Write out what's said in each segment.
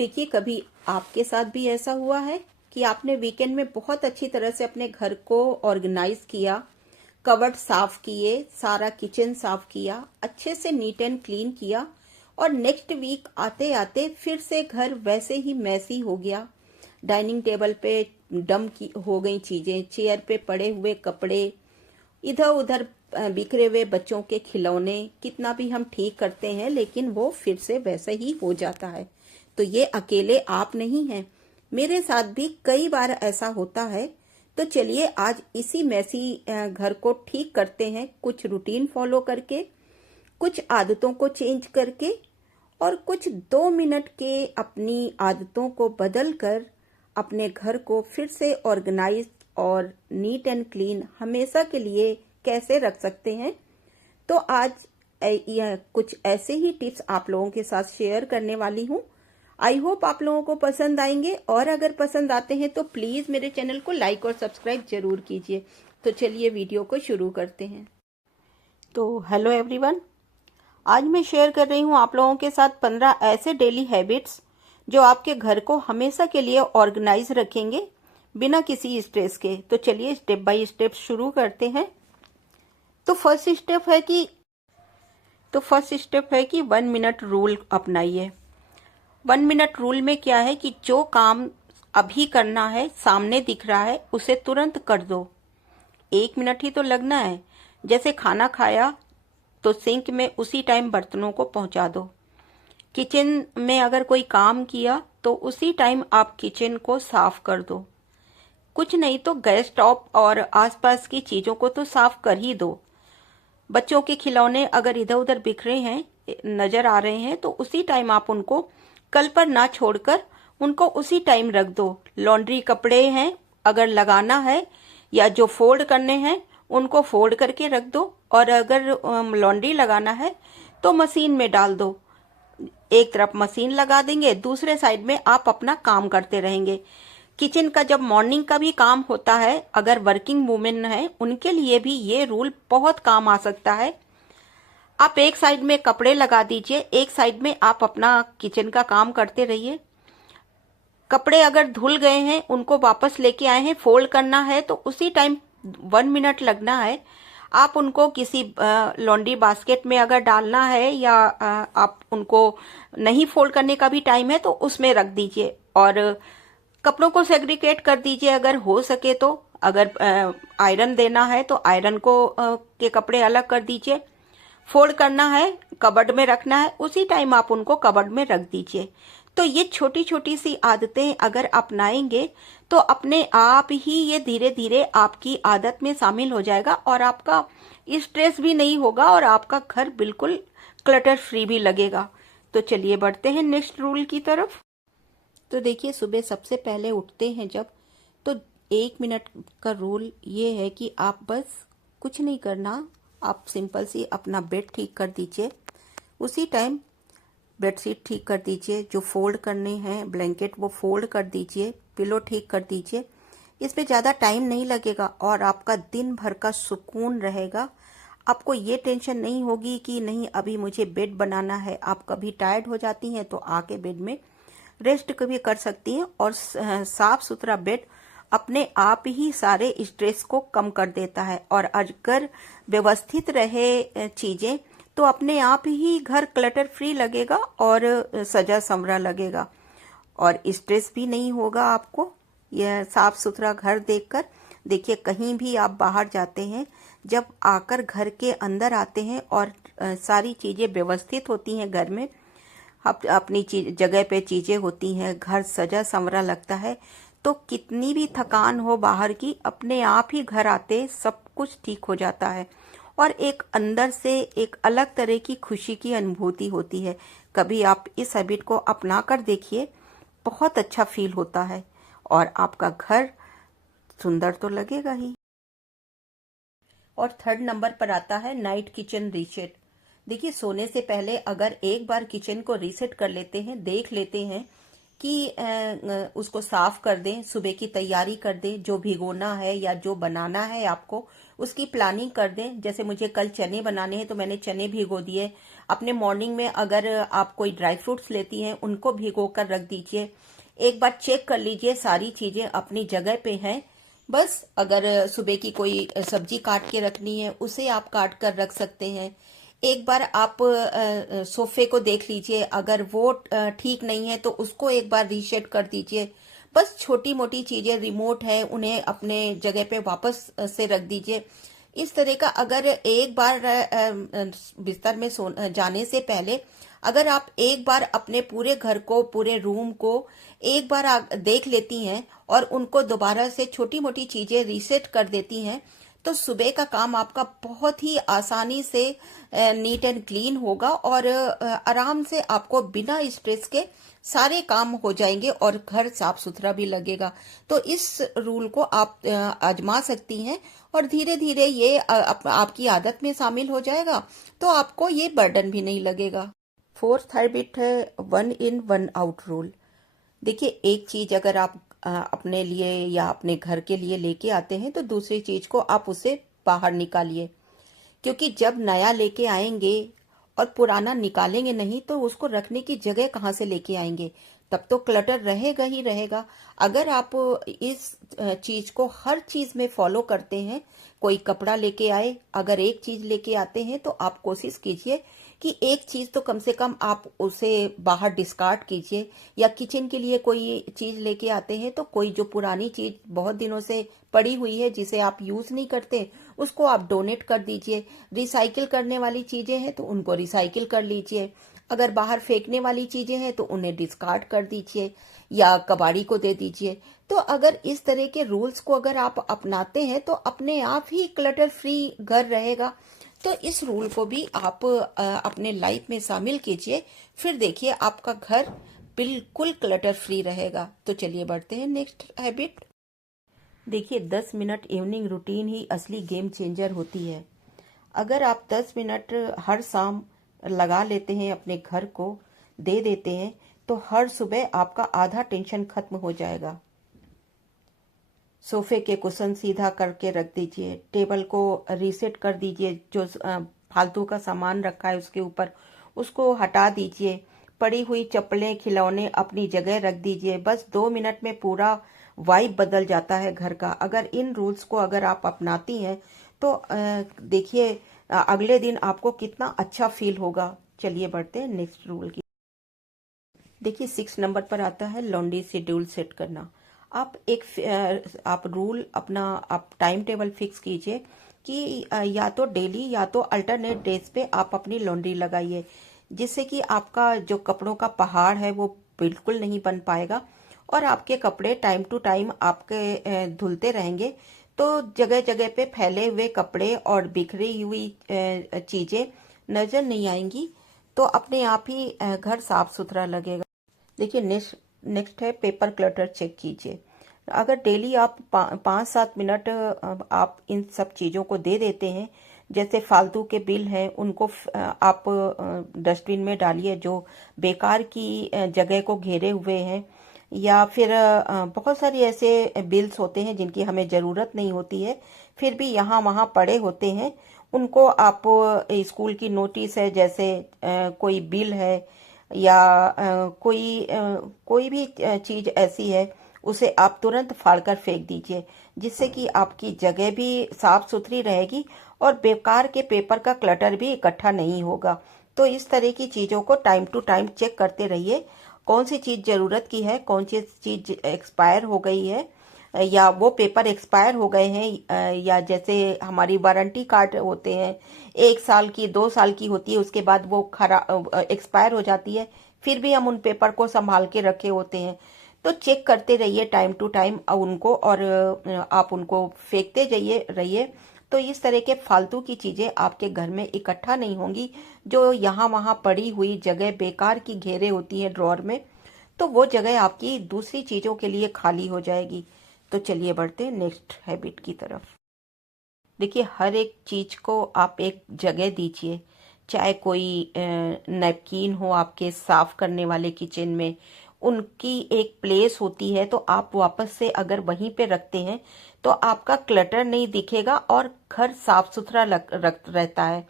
देखिए, कभी आपके साथ भी ऐसा हुआ है कि आपने वीकेंड में बहुत अच्छी तरह से अपने घर को ऑर्गेनाइज किया, कबर्ड साफ किए, सारा किचन साफ किया, अच्छे से नीट एंड क्लीन किया और नेक्स्ट वीक आते आते फिर से घर वैसे ही मैसी हो गया। डाइनिंग टेबल पे हो गई चीजें, चेयर पे पड़े हुए कपड़े, इधर उधर बिखरे हुए बच्चों के खिलौने, कितना भी हम ठीक करते हैं लेकिन वो फिर से वैसे ही हो जाता है। तो ये अकेले आप नहीं हैं, मेरे साथ भी कई बार ऐसा होता है। तो चलिए आज इसी मैसी घर को ठीक करते हैं, कुछ रूटीन फॉलो करके, कुछ आदतों को चेंज करके और कुछ 2 मिनट के अपनी आदतों को बदल कर अपने घर को फिर से ऑर्गेनाइज और नीट एंड क्लीन हमेशा के लिए कैसे रख सकते हैं। तो आज यह कुछ ऐसे ही टिप्स आप लोगों के साथ शेयर करने वाली हूँ। आई होप आप लोगों को पसंद आएंगे और अगर पसंद आते हैं तो प्लीज मेरे चैनल को लाइक और सब्सक्राइब जरूर कीजिए। तो चलिए वीडियो को शुरू करते हैं। तो हेलो एवरीवन, आज मैं शेयर कर रही हूँ आप लोगों के साथ 15 ऐसे डेली हैबिट्स जो आपके घर को हमेशा के लिए ऑर्गेनाइज रखेंगे बिना किसी स्ट्रेस के। तो चलिए स्टेप बाय स्टेप शुरू करते हैं। तो फर्स्ट स्टेप है कि 1 मिनट रूल अपनाइए। 1 मिनट रूल में क्या है कि जो काम अभी करना है, सामने दिख रहा है, उसे तुरंत कर दो। 1 मिनट ही तो लगना है। जैसे खाना खाया तो सिंक में उसी टाइम बर्तनों को पहुंचा दो। किचन में अगर कोई काम किया तो उसी टाइम आप किचन को साफ कर दो। कुछ नहीं तो गैस टॉप और आसपास की चीजों को तो साफ कर ही दो। बच्चों के खिलौने अगर इधर उधर बिखरे हैं, नजर आ रहे हैं, तो उसी टाइम आप उनको कल पर ना छोड़कर उनको उसी टाइम रख दो। लॉन्ड्री कपड़े हैं, अगर लगाना है या जो फोल्ड करने हैं उनको फोल्ड करके रख दो, और अगर लॉन्ड्री लगाना है तो मशीन में डाल दो। एक तरफ मशीन लगा देंगे, दूसरे साइड में आप अपना काम करते रहेंगे। किचन का जब मॉर्निंग का भी काम होता है, अगर वर्किंग वुमेन है उनके लिए भी ये रूल बहुत काम आ सकता है। आप एक साइड में कपड़े लगा दीजिए, एक साइड में आप अपना किचन का काम करते रहिए। कपड़े अगर धुल गए हैं उनको वापस लेके आए हैं, फोल्ड करना है तो उसी टाइम 1 मिनट लगना है। आप उनको किसी लॉन्ड्री बास्केट में अगर डालना है या आप उनको नहीं फोल्ड करने का भी टाइम है तो उसमें रख दीजिए और कपड़ों को सेग्रीगेट कर दीजिए अगर हो सके तो। अगर आयरन देना है तो आयरन को के कपड़े अलग कर दीजिए। फोल्ड करना है, कबर्ड में रखना है, उसी टाइम आप उनको कबर्ड में रख दीजिए। तो ये छोटी छोटी सी आदतें अगर अपनाएंगे तो अपने आप ही ये धीरे धीरे आपकी आदत में शामिल हो जाएगा और आपका स्ट्रेस भी नहीं होगा और आपका घर बिल्कुल क्लटर फ्री भी लगेगा। तो चलिए बढ़ते हैं नेक्स्ट रूल की तरफ। तो देखिए, सुबह सबसे पहले उठते हैं जब, तो 1 मिनट का रूल ये है कि आप बस कुछ नहीं करना, आप सिंपल सी अपना बेड ठीक कर दीजिए। उसी टाइम बेडशीट ठीक कर दीजिए, जो फोल्ड करने हैं ब्लैंकेट वो फोल्ड कर दीजिए, पिलो ठीक कर दीजिए। इसमें ज़्यादा टाइम नहीं लगेगा और आपका दिन भर का सुकून रहेगा। आपको ये टेंशन नहीं होगी कि नहीं अभी मुझे बेड बनाना है। आप कभी टायर्ड हो जाती हैं तो आके बेड में रेस्ट कभी कर सकती हैं और साफ सुथरा बेड अपने आप ही सारे स्ट्रेस को कम कर देता है। और अगर व्यवस्थित रहे चीजें तो अपने आप ही घर क्लटर फ्री लगेगा और सजा संवरा लगेगा और स्ट्रेस भी नहीं होगा आपको यह साफ सुथरा घर देखकर। देखिए, कहीं भी आप बाहर जाते हैं, जब आकर घर के अंदर आते हैं और सारी चीजें व्यवस्थित होती हैं घर में, अपनी जगह पे चीजें होती हैं, घर सजा संवरा लगता है, तो कितनी भी थकान हो बाहर की, अपने आप ही घर आते सब कुछ ठीक हो जाता है और एक अंदर से एक अलग तरह की खुशी की अनुभूति होती है। कभी आप इस हैबिट को अपना कर देखिए, बहुत अच्छा फील होता है और आपका घर सुंदर तो लगेगा ही। और 3rd नंबर पर आता है नाइट किचन रीसेट। देखिए, सोने से पहले अगर एक बार किचन को रीसेट कर लेते हैं, देख लेते हैं कि उसको साफ कर दें, सुबह की तैयारी कर दें, जो भिगोना है या जो बनाना है आपको उसकी प्लानिंग कर दें। जैसे मुझे कल चने बनाने हैं तो मैंने चने भिगो दिए, अपने मॉर्निंग में अगर आप कोई ड्राई फ्रूट्स लेती हैं उनको भिगो कर रख दीजिए। एक बार चेक कर लीजिए सारी चीजें अपनी जगह पे हैं। बस अगर सुबह की कोई सब्जी काट के रखनी है उसे आप काट कर रख सकते हैं। एक बार आप सोफे को देख लीजिए, अगर वो ठीक नहीं है तो उसको एक बार रीसेट कर दीजिए। बस छोटी मोटी चीजें, रिमोट है, उन्हें अपने जगह पे वापस से रख दीजिए। इस तरह का अगर एक बार बिस्तर में जाने से पहले अगर आप एक बार अपने पूरे घर को, पूरे रूम को एक बार देख लेती हैं और उनको दोबारा से छोटी मोटी चीजें रीसेट कर देती हैं, तो सुबह का काम आपका बहुत ही आसानी से नीट एंड क्लीन होगा और आराम से आपको बिना स्ट्रेस के सारे काम हो जाएंगे और घर साफ सुथरा भी लगेगा। तो इस रूल को आप आजमा सकती हैं और धीरे धीरे ये आपकी आदत में शामिल हो जाएगा, तो आपको ये बर्डन भी नहीं लगेगा। फोर्थ हैबिट है 1 इन 1 आउट रूल। देखिए, एक चीज अगर आप अपने लिए या अपने घर के लिए लेके आते हैं तो दूसरी चीज को आप उसे बाहर निकालिए, क्योंकि जब नया लेके आएंगे और पुराना निकालेंगे नहीं तो उसको रखने की जगह कहाँ से लेके आएंगे, तब तो क्लटर रहेगा ही रहेगा। अगर आप इस चीज को हर चीज में फॉलो करते हैं, कोई कपड़ा लेके आए, अगर एक चीज लेके आते हैं तो आप कोशिश कीजिए कि एक चीज तो कम से कम आप उसे बाहर डिस्कार्ड कीजिए। या किचन के लिए कोई चीज लेके आते हैं तो कोई जो पुरानी चीज बहुत दिनों से पड़ी हुई है जिसे आप यूज नहीं करते उसको आप डोनेट कर दीजिए। रिसाइकिल करने वाली चीजें हैं तो उनको रिसाइकिल कर लीजिए। अगर बाहर फेंकने वाली चीजें हैं तो उन्हें डिस्कार्ड कर दीजिए या कबाड़ी को दे दीजिए। तो अगर इस तरह के रूल्स को अगर आप अपनाते हैं तो अपने आप ही क्लटर फ्री घर रहेगा। तो इस रूल को भी आप अपने लाइफ में शामिल कीजिए, फिर देखिए आपका घर बिल्कुल क्लटर फ्री रहेगा। तो चलिए बढ़ते हैं नेक्स्ट हैबिट। देखिए, 10 मिनट इवनिंग रूटीन ही असली गेम चेंजर होती है। अगर आप 10 मिनट हर शाम लगा लेते हैं, अपने घर को दे देते हैं, तो हर सुबह आपका आधा टेंशन खत्म हो जाएगा। सोफे के कुशन सीधा करके रख दीजिए, टेबल को रीसेट कर दीजिए, जो फालतू का सामान रखा है उसके ऊपर उसको हटा दीजिए। पड़ी हुई चप्पलें, खिलौने अपनी जगह रख दीजिए। बस 2 मिनट में पूरा वाइब बदल जाता है घर का। अगर इन रूल्स को अगर आप अपनाती हैं तो देखिए अगले दिन आपको कितना अच्छा फील होगा। चलिए बढ़ते हैं नेक्स्ट रूल की। देखिए, 6 नंबर पर आता है लॉन्ड्री शेड्यूल सेट करना। आप आप रूल अपना आप टाइम टेबल फिक्स कीजिए कि या तो डेली या तो अल्टरनेट डेज पे आप अपनी लॉन्ड्री लगाइए, जिससे कि आपका जो कपड़ों का पहाड़ है वो बिल्कुल नहीं बन पाएगा और आपके कपड़े टाइम टू टाइम आपके धुलते रहेंगे। तो जगह जगह पे फैले हुए कपड़े और बिखरी हुई चीजें नजर नहीं आएंगी, तो अपने आप ही घर साफ सुथरा लगेगा। देखिए, नेक्स्ट है पेपर क्लटर चेक कीजिए। अगर डेली आप 5-7 मिनट आप इन सब चीज़ों को दे देते हैं, जैसे फालतू के बिल हैं उनको आप डस्टबिन में डालिए जो बेकार की जगह को घेरे हुए हैं, या फिर बहुत सारी ऐसे बिल्स होते हैं जिनकी हमें ज़रूरत नहीं होती है फिर भी यहाँ वहाँ पड़े होते हैं, उनको आप स्कूल की नोटिस है, जैसे कोई बिल है या कोई भी चीज ऐसी है, उसे आप तुरंत फाड़कर फेंक दीजिए, जिससे कि आपकी जगह भी साफ सुथरी रहेगी और बेकार के पेपर का क्लटर भी इकट्ठा नहीं होगा। तो इस तरह की चीजों को टाइम टू टाइम चेक करते रहिए, कौन सी चीज जरूरत की है, कौन सी चीज एक्सपायर हो गई है या वो पेपर एक्सपायर हो गए हैं, या जैसे हमारी वारंटी कार्ड होते हैं 1 साल की, 2 साल की होती है, उसके बाद वो खराब एक्सपायर हो जाती है, फिर भी हम उन पेपर को संभाल के रखे होते हैं। तो चेक करते रहिए टाइम टू टाइम उनको, और आप उनको फेंकते जाइए रहिए। तो इस तरह के फालतू की चीजें आपके घर में इकट्ठा नहीं होंगी, जो यहाँ वहाँ पड़ी हुई जगह बेकार की घेरे होती है ड्रॉर में, तो वो जगह आपकी दूसरी चीजों के लिए खाली हो जाएगी। तो चलिए बढ़ते हैं नेक्स्ट हैबिट की तरफ। देखिए, हर एक चीज को आप एक जगह दीजिए, चाहे कोई नैपकिन हो आपके साफ करने वाले किचन में, उनकी एक प्लेस होती है, तो आप वापस से अगर वहीं पे रखते हैं तो आपका क्लटर नहीं दिखेगा और घर साफ सुथरा रहता है।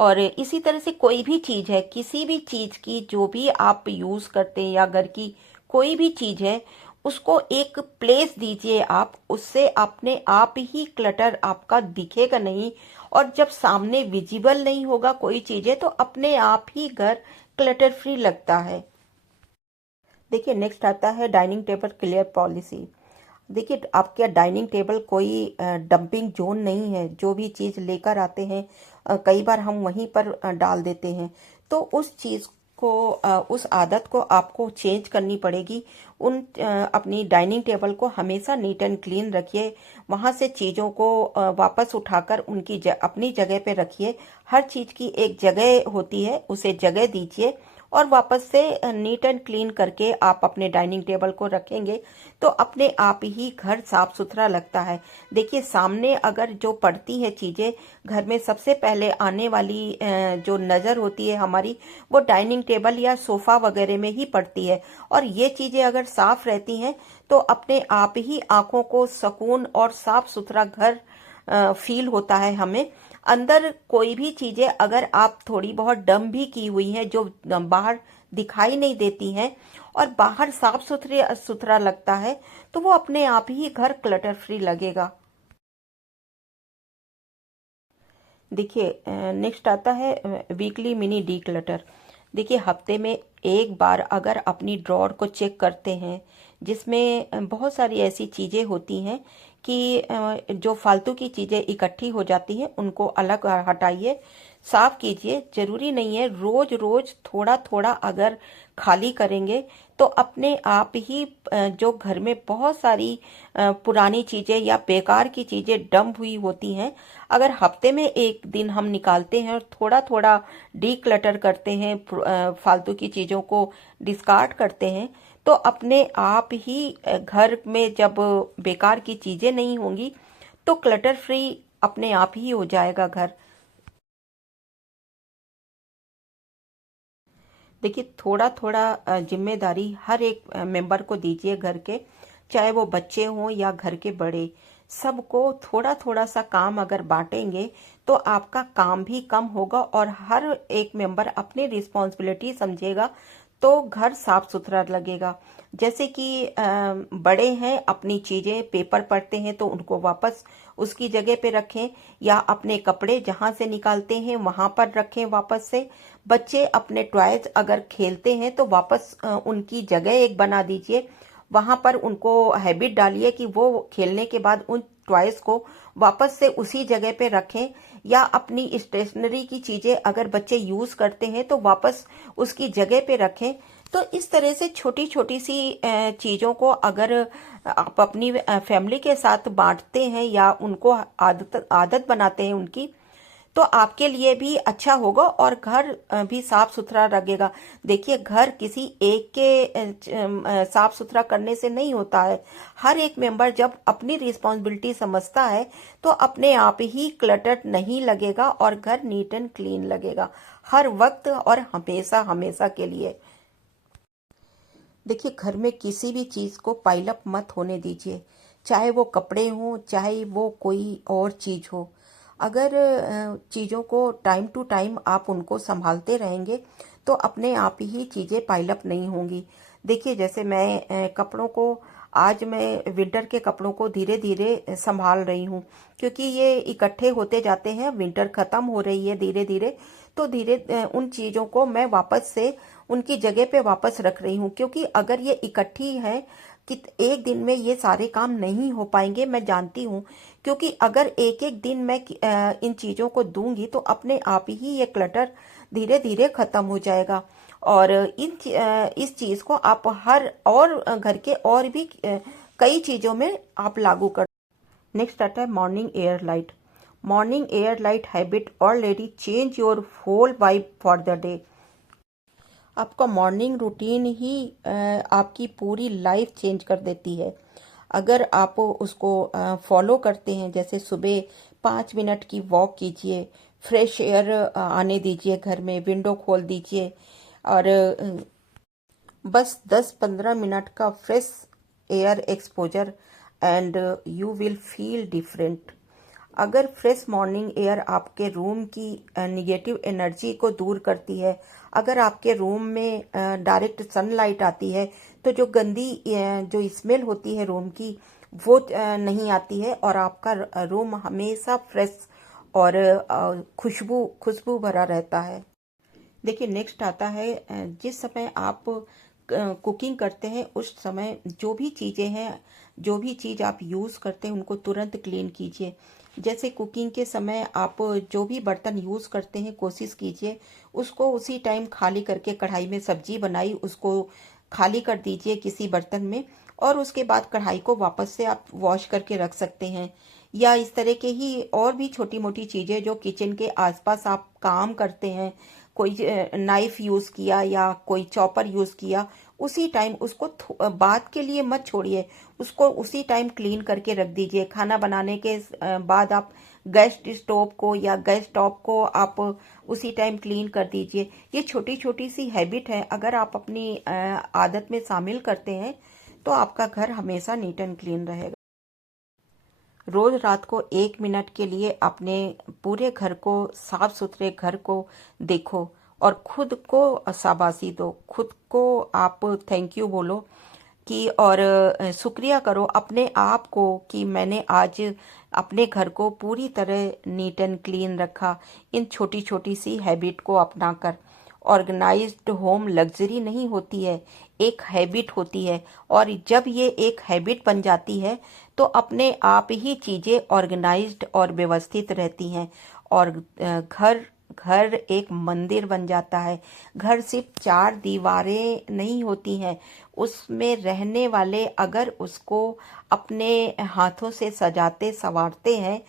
और इसी तरह से कोई भी चीज़ है, किसी भी चीज़ की जो भी आप यूज़ करते हैं या घर की कोई भी चीज़ है, उसको एक प्लेस दीजिए आप, उससे अपने आप ही क्लटर आपका दिखेगा नहीं। और जब सामने विजिबल नहीं होगा कोई चीज़ें तो अपने आप ही घर क्लटर फ्री लगता है। देखिए नेक्स्ट आता है डाइनिंग टेबल क्लियर पॉलिसी। देखिए आपका डाइनिंग टेबल कोई डंपिंग जोन नहीं है। जो भी चीज़ लेकर आते हैं कई बार हम वहीं पर डाल देते हैं। तो उस चीज़ को उस आदत को आपको चेंज करनी पड़ेगी। अपनी डाइनिंग टेबल को हमेशा नीट एंड क्लीन रखिए। वहाँ से चीज़ों को वापस उठाकर अपनी जगह पे रखिए। हर चीज़ की एक जगह होती है, उसे जगह दीजिए और वापस से नीट एंड क्लीन करके आप अपने डाइनिंग टेबल को रखेंगे तो अपने आप ही घर साफ सुथरा लगता है। देखिए सामने अगर जो पड़ती है चीज़ें, घर में सबसे पहले आने वाली जो नज़र होती है हमारी, वो डाइनिंग टेबल या सोफ़ा वगैरह में ही पड़ती है। और ये चीज़ें अगर साफ रहती हैं तो अपने आप ही आंखों को सुकून और साफ सुथरा घर फील होता है हमें। अंदर कोई भी चीजें अगर आप थोड़ी बहुत डम भी की हुई हैं जो बाहर दिखाई नहीं देती हैं और बाहर साफ सुथरे सुथरा लगता है तो वो अपने आप ही घर क्लटर फ्री लगेगा। देखिए नेक्स्ट आता है वीकली मिनी डी क्लटर। देखिए हफ्ते में एक बार अगर अपनी ड्रॉर को चेक करते हैं जिसमें बहुत सारी ऐसी चीज़ें होती हैं कि जो फालतू की चीज़ें इकट्ठी हो जाती हैं उनको अलग हटाइए, साफ कीजिए। जरूरी नहीं है रोज रोज, थोड़ा थोड़ा अगर खाली करेंगे तो अपने आप ही जो घर में बहुत सारी पुरानी चीज़ें या बेकार की चीज़ें डंप हुई होती हैं, अगर हफ्ते में एक दिन हम निकालते हैं और थोड़ा थोड़ा डीक्लटर करते हैं, फालतू की चीज़ों को डिस्कार्ड करते हैं, तो अपने आप ही घर में जब बेकार की चीज़ें नहीं होंगी तो क्लटर फ्री अपने आप ही हो जाएगा घर। देखिए थोड़ा थोड़ा जिम्मेदारी हर एक मेंबर को दीजिए घर के, चाहे वो बच्चे हों या घर के बड़े। सबको थोड़ा थोड़ा सा काम अगर बांटेंगे तो आपका काम भी कम होगा और हर एक मेंबर अपनी रिस्पॉन्सिबिलिटी समझेगा तो घर साफ सुथरा लगेगा। जैसे कि बड़े हैं, अपनी चीजें पेपर पढ़ते हैं तो उनको वापस उसकी जगह पे रखें या अपने कपड़े जहां से निकालते हैं वहां पर रखें वापस से। बच्चे अपने टॉयज अगर खेलते हैं तो वापस उनकी जगह एक बना दीजिए, वहां पर उनको हैबिट डालिए कि वो खेलने के बाद उन टॉयज को वापस से उसी जगह पे रखें। या अपनी स्टेशनरी की चीजें अगर बच्चे यूज करते हैं तो वापस उसकी जगह पे रखें। तो इस तरह से छोटी छोटी सी चीजों को अगर आप अपनी फैमिली के साथ बांटते हैं या उनको आदत आदत बनाते हैं उनकी, तो आपके लिए भी अच्छा होगा और घर भी साफ सुथरा लगेगा। देखिए घर किसी एक के साफ सुथरा करने से नहीं होता है। हर एक मेंबर जब अपनी रिस्पॉन्सिबिलिटी समझता है तो अपने आप ही क्लटर्ड नहीं लगेगा और घर नीट एंड क्लीन लगेगा हर वक्त और हमेशा हमेशा के लिए। देखिए घर में किसी भी चीज को पाइलअप मत होने दीजिए, चाहे वो कपड़े हों चाहे वो कोई और चीज हो। अगर चीजों को टाइम टू टाइम आप उनको संभालते रहेंगे तो अपने आप ही चीजें पाइलअप नहीं होंगी। देखिए जैसे मैं कपड़ों को, आज मैं विंटर के कपड़ों को धीरे धीरे संभाल रही हूँ क्योंकि ये इकट्ठे होते जाते हैं, विंटर खत्म हो रही है धीरे धीरे। तो धीरे उन चीजों को मैं वापस से उनकी जगह पे वापस रख रही हूँ क्योंकि अगर ये इकट्ठी है कि एक दिन में ये सारे काम नहीं हो पाएंगे, मैं जानती हूँ। क्योंकि अगर एक एक दिन मैं इन चीजों को दूंगी तो अपने आप ही ये क्लटर धीरे धीरे खत्म हो जाएगा। और इस चीज को आप हर और घर के और भी कई चीजों में आप लागू कर। नेक्स्ट आता है morning air light. Morning air light habit already change your whole vibe for the day. आपका मॉर्निंग रूटीन ही आपकी पूरी लाइफ चेंज कर देती है। अगर आप उसको फॉलो करते हैं, जैसे सुबह 5 मिनट की वॉक कीजिए, फ्रेश एयर आने दीजिए, घर में विंडो खोल दीजिए और बस 10-15 मिनट का fresh air exposure and you will feel different. अगर फ्रेश मॉर्निंग एयर आपके रूम की निगेटिव एनर्जी को दूर करती है, अगर आपके रूम में डायरेक्ट सनलाइट आती है, तो जो गंदी जो स्मेल होती है रूम की, वो नहीं आती है और आपका रूम हमेशा फ्रेश और खुशबू खुशबू भरा रहता है। देखिए, नेक्स्ट आता है जिस समय आप कुकिंग करते हैं उस समय जो भी चीज़ें हैं, जो भी चीज़ आप यूज़ करते हैं उनको तुरंत क्लीन कीजिए। जैसे कुकिंग के समय आप जो भी बर्तन यूज़ करते हैं कोशिश कीजिए उसको उसी टाइम खाली करके, कढ़ाई में सब्जी बनाई उसको खाली कर दीजिए किसी बर्तन में, और उसके बाद कढ़ाई को वापस से आप वॉश करके रख सकते हैं। या इस तरह के ही और भी छोटी मोटी चीज़ें जो किचन के आसपास आप काम करते हैं, कोई नाइफ यूज़ किया या कोई चॉपर यूज़ किया, उसी टाइम उसको बाद के लिए मत छोड़िए, उसको उसी टाइम क्लीन करके रख दीजिए। खाना बनाने के बाद आप गैस स्टोव को या गैस टॉप को आप उसी टाइम क्लीन कर दीजिए। ये छोटी छोटी सी हैबिट है, अगर आप अपनी आदत में शामिल करते हैं तो आपका घर हमेशा नीट एंड क्लीन रहेगा। रोज रात को 1 मिनट के लिए अपने पूरे घर को, साफ सुथरे घर को देखो और खुद को शाबाशी दो, खुद को आप थैंक यू बोलो कि, और शुक्रिया करो अपने आप को कि मैंने आज अपने घर को पूरी तरह नीट एंड क्लीन रखा। इन छोटी छोटी सी हैबिट को अपनाकर, ऑर्गेनाइज्ड होम लग्जरी नहीं होती है, एक हैबिट होती है, और जब ये एक हैबिट बन जाती है तो अपने आप ही चीज़ें ऑर्गेनाइज्ड और व्यवस्थित रहती हैं और घर घर एक मंदिर बन जाता है। घर सिर्फ चार दीवारें नहीं होती हैं, उसमें रहने वाले अगर उसको अपने हाथों से सजाते संवारते हैं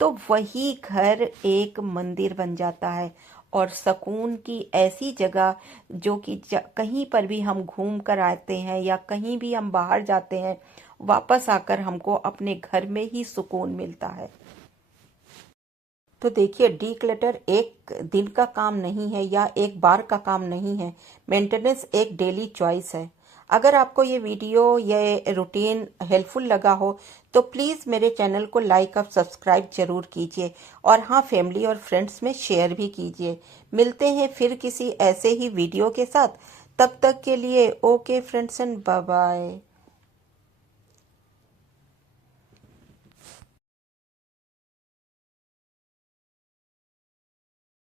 तो वही घर एक मंदिर बन जाता है और सुकून की ऐसी जगह, जो कि कहीं पर भी हम घूम कर आते हैं या कहीं भी हम बाहर जाते हैं, वापस आकर हमको अपने घर में ही सुकून मिलता है। तो देखिए, डीक्लटर एक दिन का काम नहीं है या एक बार का काम नहीं है, मेंटेनेंस एक डेली चॉइस है। अगर आपको ये वीडियो, ये रूटीन हेल्पफुल लगा हो तो प्लीज़ मेरे चैनल को लाइक और सब्सक्राइब जरूर कीजिए, और हाँ, फैमिली और फ्रेंड्स में शेयर भी कीजिए। मिलते हैं फिर किसी ऐसे ही वीडियो के साथ, तब तक के लिए okay friends and bye bye.